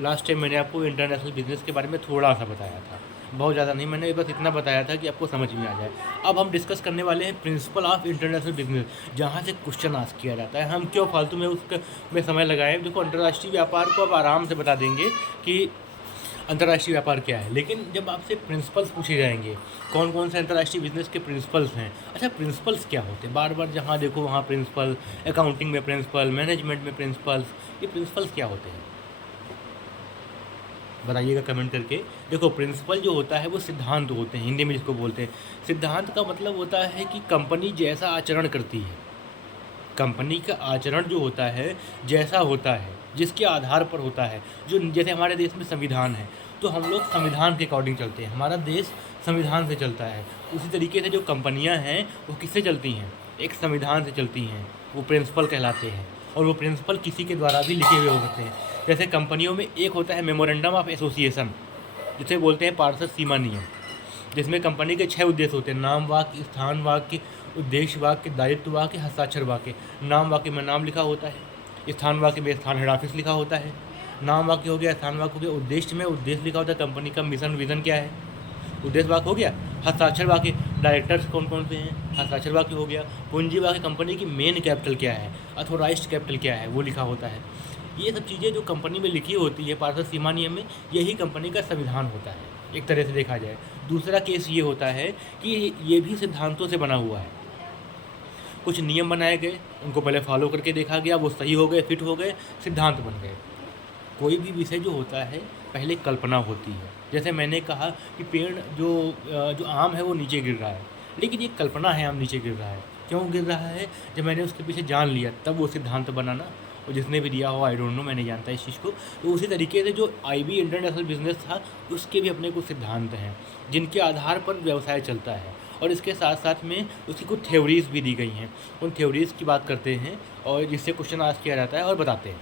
Last time मैंने आपको international business के बारे में थोड़ा सा बताया था, बहुत ज़्यादा नहीं, मैंने बस इतना बताया था कि आपको समझ में आ जाए। अब हम डिस्कस करने वाले हैं प्रिंसिपल ऑफ इंटरनेशनल बिजनेस, जहाँ से क्वेश्चन आस्क किया जाता है। हम क्यों फालतू में उसमें समय लगाएं। देखो, अंतर्राष्ट्रीय व्यापार को अब आराम से बता देंगे कि अंतर्राष्ट्रीय व्यापार क्या है, लेकिन जब आपसे प्रिंसिपल्स पूछे जाएंगे कौन कौन से अंतर्राष्ट्रीय बिजनेस के प्रिंसिपल्स हैं, अच्छा प्रिंसिपल्स क्या होते हैं, बार बार जहाँ देखो वहाँ प्रिंसिपल, अकाउंटिंग में प्रिंसिपल, मैनेजमेंट में प्रिंसिपल्स, ये प्रिंसिपल्स क्या होते हैं बताइएगा कमेंट करके। देखो, प्रिंसिपल जो होता है वो सिद्धांत होते हैं, हिंदी में जिसको बोलते हैं। सिद्धांत का मतलब होता है कि कंपनी जैसा आचरण करती है, कंपनी का आचरण जो होता है जैसा होता है, जिसके आधार पर होता है, जो जैसे हमारे देश में संविधान है, तो हम लोग संविधान के अकॉर्डिंग चलते हैं, हमारा देश संविधान से चलता है। उसी तरीके से जो कंपनियां हैं वो किससे चलती हैं, एक संविधान से चलती हैं, वो प्रिंसिपल कहलाते हैं। और वो प्रिंसिपल किसी के द्वारा भी लिखे हुए हो सकते हैं। जैसे कंपनियों में एक होता है मेमोरेंडम ऑफ एसोसिएशन, जिसे बोलते हैं पार्षद सीमा नियम, जिसमें कंपनी के 6 उद्देश्य होते हैं: नाम वाक्य, स्थान वाक्य, उद्देश्य वाक्य, दायित्व वाक्य, हस्ताक्षर वाक्य। नाम वाक्य में नाम लिखा होता है, स्थान वाक्य में स्थान हेड ऑफिस लिखा होता है, नाम वाक्य हो गया, स्थान वाक्य हो गया, उद्देश्य में उद्देश्य लिखा होता है, कंपनी का मिशन विजन क्या है, उद्देश्य वाक्य हो गया। हस्ताक्षर वाक्य, डायरेक्टर्स कौन कौन से हैं, हस्ताक्षर वाक्य हो गया। पूंजी वाक्य, कंपनी की मेन कैपिटल क्या है, अथोराइज्ड कैपिटल क्या है, वो लिखा होता है। ये सब चीज़ें जो कंपनी में लिखी होती है पार्षद सीमा नियम में, यही कंपनी का संविधान होता है एक तरह से देखा जाए। दूसरा केस ये होता है कि ये भी सिद्धांतों से बना हुआ है। कुछ नियम बनाए गए, उनको पहले फॉलो करके देखा गया, वो सही हो गए, फिट हो गए, सिद्धांत बन गए। कोई भी विषय जो होता है पहले कल्पना होती है। जैसे मैंने कहा कि पेड़ जो आम है वो नीचे गिर रहा है, लेकिन ये कल्पना है आम नीचे गिर रहा है। क्यों गिर रहा है, जब मैंने उसके पीछे जान लिया तब वो सिद्धांत बना ना। और जिसने भी दिया हो आई डोंट नो, मैंने जानता है इस चीज़ को। तो उसी तरीके से जो IB इंटरनेशनल बिजनेस था, उसके भी अपने कुछ सिद्धांत हैं जिनके आधार पर व्यवसाय चलता है। और इसके साथ साथ में उसकी कुछ थ्योरीज भी दी गई हैं, उन थ्योरीज़ की बात करते हैं और जिससे क्वेश्चन आस्क किया जाता है और बताते हैं।